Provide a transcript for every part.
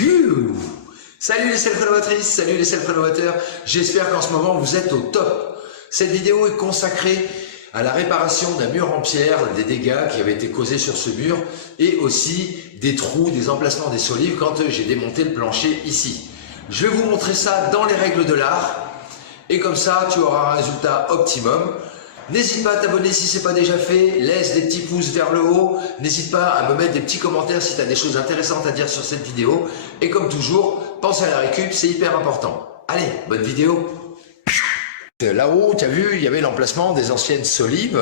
You. Salut les self-rénovatrices, salut les self-rénovateurs, j'espère qu'en ce moment vous êtes au top. Cette vidéo est consacrée à la réparation d'un mur en pierre, des dégâts qui avaient été causés sur ce mur et aussi des trous, des emplacements des solives quand j'ai démonté le plancher ici. Je vais vous montrer ça dans les règles de l'art et comme ça tu auras un résultat optimum. N'hésite pas à t'abonner si ce n'est pas déjà fait, laisse des petits pouces vers le haut, n'hésite pas à me mettre des petits commentaires si tu as des choses intéressantes à dire sur cette vidéo. Et comme toujours, pense à la récup, c'est hyper important. Allez, bonne vidéo. Là-haut, tu as vu, il y avait l'emplacement des anciennes solives.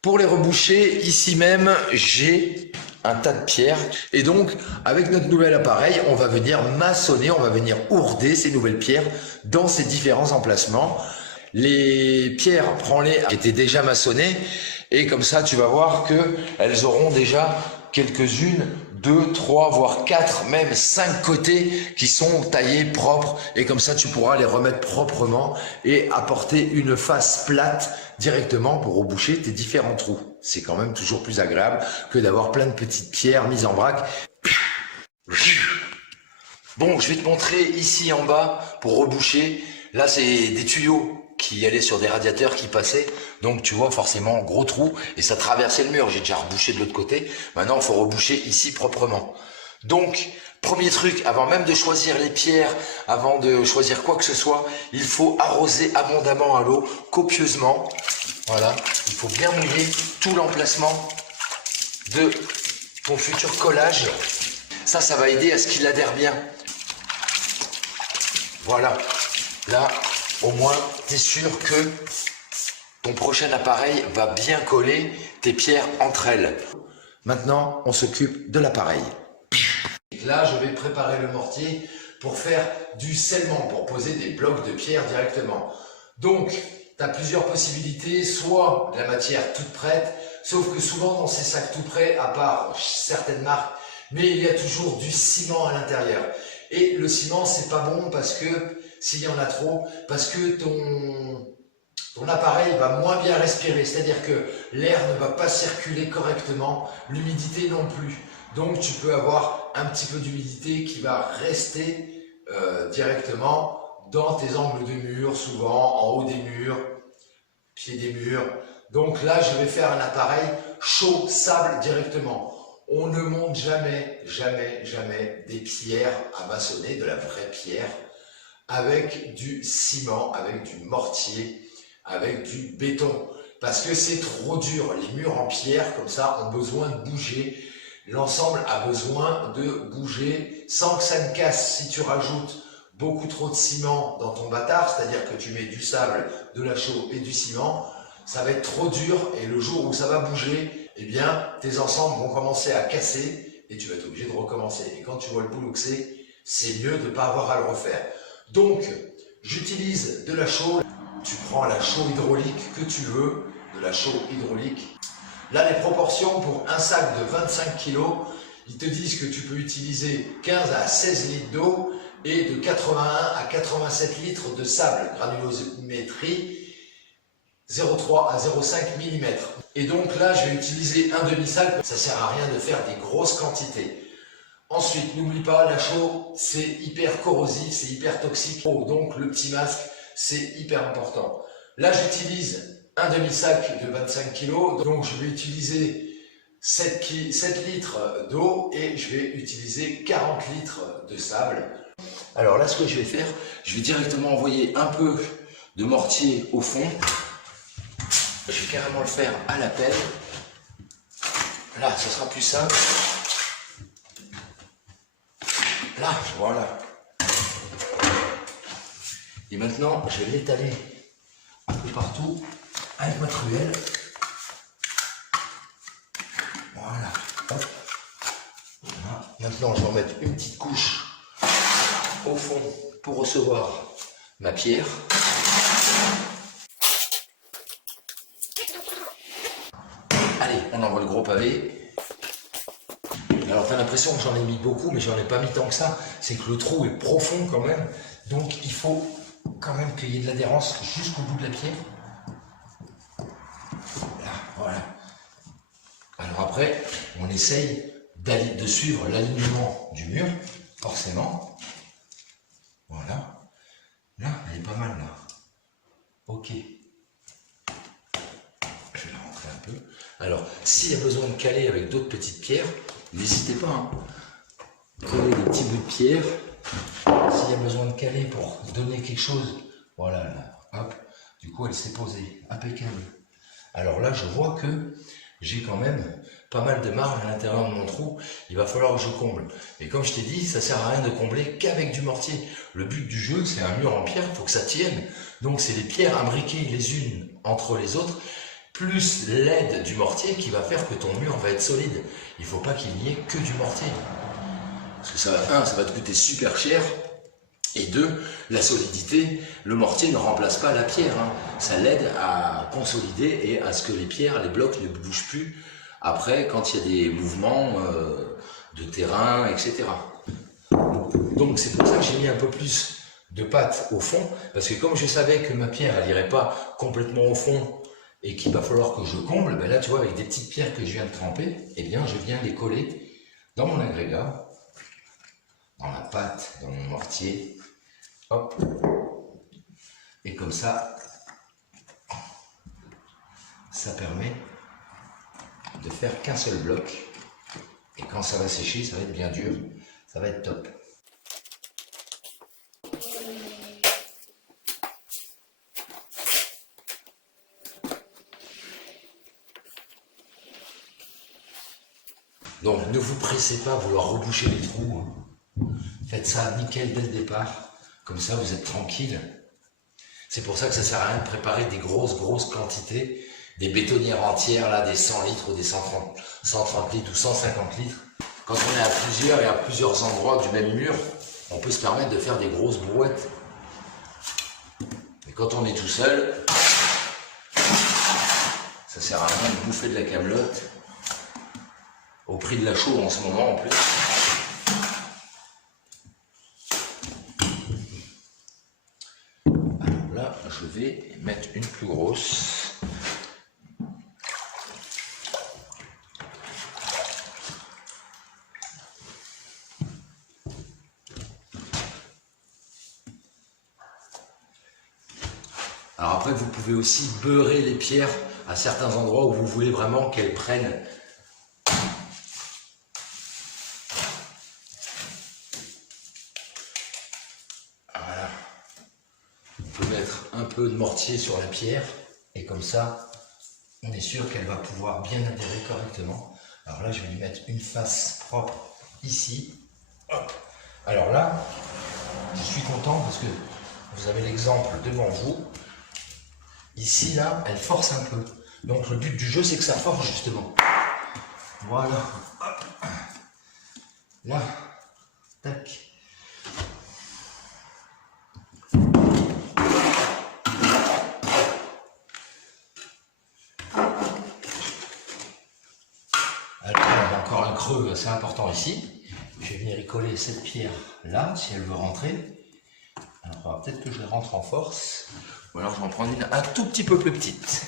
Pour les reboucher, ici même, j'ai un tas de pierres. Et donc, avec notre nouvel appareil, on va venir maçonner, on va venir ourder ces nouvelles pierres dans ces différents emplacements. Les pierres, prends-les, étaient déjà maçonnées et comme ça tu vas voir que elles auront déjà quelques-unes, 2, 3, voire 4, même 5 côtés qui sont taillés propres et comme ça tu pourras les remettre proprement et apporter une face plate directement pour reboucher tes différents trous. C'est quand même toujours plus agréable que d'avoir plein de petites pierres mises en vrac. Bon, je vais te montrer ici en bas pour reboucher. Là, c'est des tuyaux qui allaient sur des radiateurs qui passaient. Donc, tu vois, forcément, gros trou. Et ça traversait le mur. J'ai déjà rebouché de l'autre côté. Maintenant, il faut reboucher ici proprement. Donc, premier truc, avant même de choisir les pierres, avant de choisir quoi que ce soit, il faut arroser abondamment à l'eau, copieusement. Voilà. Il faut bien mouiller tout l'emplacement de ton futur collage. Ça va aider à ce qu'il adhère bien. Voilà. Là, au moins, tu es sûr que ton prochain appareil va bien coller tes pierres entre elles. Maintenant, on s'occupe de l'appareil. Là, je vais préparer le mortier pour faire du scellement, pour poser des blocs de pierre directement. Donc, tu as plusieurs possibilités, soit de la matière toute prête, sauf que souvent dans ces sacs tout prêts, à part certaines marques, mais il y a toujours du ciment à l'intérieur. Et le ciment, c'est pas bon parce que s'il y en a trop, parce que ton appareil va moins bien respirer, c'est-à-dire que l'air ne va pas circuler correctement, l'humidité non plus. Donc tu peux avoir un petit peu d'humidité qui va rester directement dans tes angles de mur, souvent en haut des murs, pied des murs. Donc là, je vais faire un appareil chaud, sable directement. On ne monte jamais, jamais, jamais des pierres à maçonner, de la vraie pierre, avec du ciment, avec du mortier, avec du béton. Parce que c'est trop dur. Les murs en pierre, comme ça, ont besoin de bouger. L'ensemble a besoin de bouger sans que ça ne casse. Si tu rajoutes beaucoup trop de ciment dans ton bâtard, c'est-à-dire que tu mets du sable, de la chaux et du ciment, ça va être trop dur et le jour où ça va bouger, eh bien, tes ensembles vont commencer à casser et tu vas être obligé de recommencer. Et quand tu vois le boulot que c'est mieux de ne pas avoir à le refaire. Donc, j'utilise de la chaux. Tu prends la chaux hydraulique que tu veux, de la chaux hydraulique. Là, les proportions pour un sac de 25 kg, ils te disent que tu peux utiliser 15 à 16 litres d'eau et de 81 à 87 litres de sable, granulométrie 0,3 à 0,5 mm. Et donc là, je vais utiliser un demi-sac. Ça sert à rien de faire des grosses quantités. Ensuite, n'oublie pas, la chaux, c'est hyper corrosif, c'est hyper toxique. Donc le petit masque, c'est hyper important. Là, j'utilise un demi-sac de 25 kg. Donc je vais utiliser 7 litres d'eau et je vais utiliser 40 litres de sable. Alors là, ce que je vais faire, je vais directement envoyer un peu de mortier au fond. Je vais carrément le faire à la pelle. Là, ce sera plus simple. Là, voilà. Et maintenant, je vais l'étaler un peu partout avec ma truelle. Voilà. Hop. Voilà. Maintenant, je vais en mettre une petite couche au fond pour recevoir ma pierre. Allez, on envoie le gros pavé. Alors, tu as l'impression que j'en ai mis beaucoup, mais j'en ai pas mis tant que ça. C'est que le trou est profond quand même. Donc, il faut quand même qu'il y ait de l'adhérence jusqu'au bout de la pierre. Là, voilà. Alors après, on essaye de suivre l'alignement du mur. forcément. Voilà. Là, elle est pas mal là. Ok. Je vais la rentrer un peu. Alors, s'il y a besoin de caler avec d'autres petites pierres, n'hésitez pas. Hein. Coller des petits bouts de pierre. S'il y a besoin de caler pour donner quelque chose, voilà, là, hop. Du coup, elle s'est posée. Impeccable. Alors là, je vois que j'ai quand même pas mal de marge à l'intérieur de mon trou. Il va falloir que je comble. Et comme je t'ai dit, ça sert à rien de combler qu'avec du mortier. Le but du jeu, c'est un mur en pierre, il faut que ça tienne. Donc c'est les pierres imbriquées les unes entre les autres, plus l'aide du mortier qui va faire que ton mur va être solide. Il ne faut pas qu'il n'y ait que du mortier. Parce que ça va te coûter super cher. Et deux, la solidité, le mortier ne remplace pas la pierre. Hein. Ça l'aide à consolider et à ce que les pierres, les blocs ne bougent plus après quand il y a des mouvements de terrain, etc. Donc c'est pour ça que j'ai mis un peu plus de pâte au fond, parce que comme je savais que ma pierre, elle n'irait pas complètement au fond et qu'il va falloir que je comble, ben là tu vois, avec des petites pierres que je viens de tremper, eh bien je viens les coller dans mon agrégat, dans la pâte, dans mon mortier. Hop, et comme ça permet de faire qu'un seul bloc, et quand ça va sécher, ça va être bien dur, ça va être top. Donc ne vous pressez pas à vouloir reboucher les trous, hein. Faites ça nickel dès le départ. Comme ça, vous êtes tranquille. C'est pour ça que ça sert à rien de préparer des grosses quantités, des bétonnières entières, là, des 100 litres ou des 130 litres ou 150 litres. Quand on est à plusieurs et à plusieurs endroits du même mur, on peut se permettre de faire des grosses brouettes. Mais quand on est tout seul, ça sert à rien de bouffer de la camelote. Au prix de la chaux en ce moment, en plus. Là, je vais mettre une plus grosse. Alors après, vous pouvez aussi beurrer les pierres à certains endroits où vous voulez vraiment qu'elles prennent. Voilà. On peut mettre un peu de mortier sur la pierre et comme ça, on est sûr qu'elle va pouvoir bien adhérer correctement. Alors là, je vais lui mettre une face propre ici. Hop. Alors là, je suis content parce que vous avez l'exemple devant vous. Ici, là, elle force un peu. Donc le but du jeu, c'est que ça force justement. Voilà. Hop. Là. Tac. Alors, on a encore un creux assez important ici. Je vais venir y coller cette pierre là, si elle veut rentrer. Alors, peut-être que je la rentre en force. Ou alors, je vais en prendre une un tout petit peu plus petite.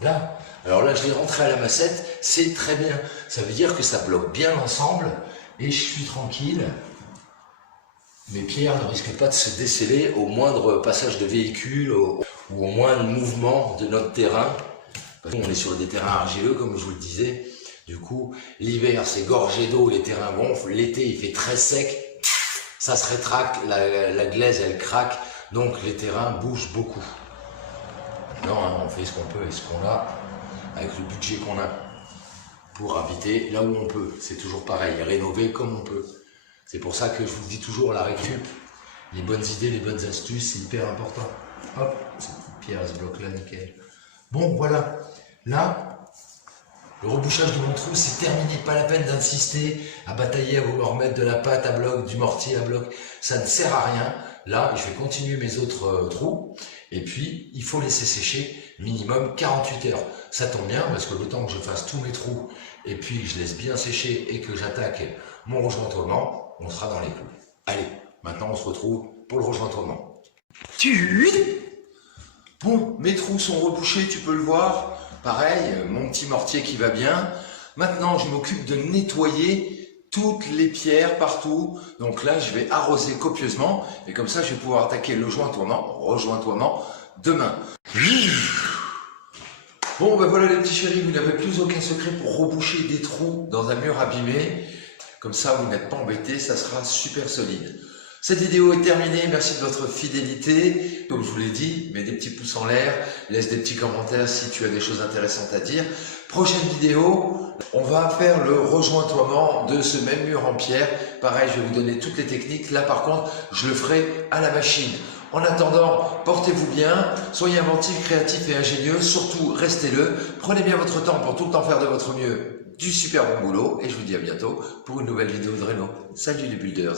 Là, alors là, je l'ai rentré à la massette, c'est très bien. Ça veut dire que ça bloque bien l'ensemble et je suis tranquille. Mes pierres ne risquent pas de se déceler au moindre passage de véhicule ou au moindre mouvement de notre terrain. Parce qu'on est sur des terrains argileux, comme je vous le disais. Du coup, l'hiver, c'est gorgé d'eau, les terrains gonflent. L'été, il fait très sec. Ça se rétracte, la glaise, elle craque. Donc, les terrains bougent beaucoup. Non, hein, on fait ce qu'on peut et ce qu'on a, avec le budget qu'on a, pour habiter là où on peut. C'est toujours pareil, rénover comme on peut. C'est pour ça que je vous dis toujours la récup, les bonnes idées, les bonnes astuces, c'est hyper important. Hop, cette petite pierre, elle se bloque là, nickel. Bon, voilà. Là, le rebouchage de mon trou, c'est terminé. Pas la peine d'insister, à batailler, à vouloir mettre de la pâte à bloc, du mortier à bloc. Ça ne sert à rien. Là, je vais continuer mes autres trous. Et puis, il faut laisser sécher minimum 48 heures. Ça tombe bien parce que le temps que je fasse tous mes trous et puis que je laisse bien sécher et que j'attaque mon rejointoiement, on sera dans les clous. Allez, maintenant on se retrouve pour le rejointoiement. Bon, mes trous sont rebouchés, tu peux le voir. Pareil, mon petit mortier qui va bien. Maintenant, je m'occupe de nettoyer toutes les pierres partout. Donc là, je vais arroser copieusement et comme ça, je vais pouvoir attaquer le rejointoiement demain. Bon, ben voilà les petits chéris, vous n'avez plus aucun secret pour reboucher des trous dans un mur abîmé. Comme ça, vous n'êtes pas embêtés, ça sera super solide. Cette vidéo est terminée, merci de votre fidélité. Comme je vous l'ai dit, mets des petits pouces en l'air, laisse des petits commentaires si tu as des choses intéressantes à dire. Prochaine vidéo, on va faire le rejointoiement de ce même mur en pierre. Pareil, je vais vous donner toutes les techniques. Là par contre, je le ferai à la machine. En attendant, portez-vous bien, soyez inventifs, créatifs et ingénieux. Surtout, restez-le. Prenez bien votre temps pour tout le temps faire de votre mieux. Du super bon boulot. Et je vous dis à bientôt pour une nouvelle vidéo de Reno. Salut les builders.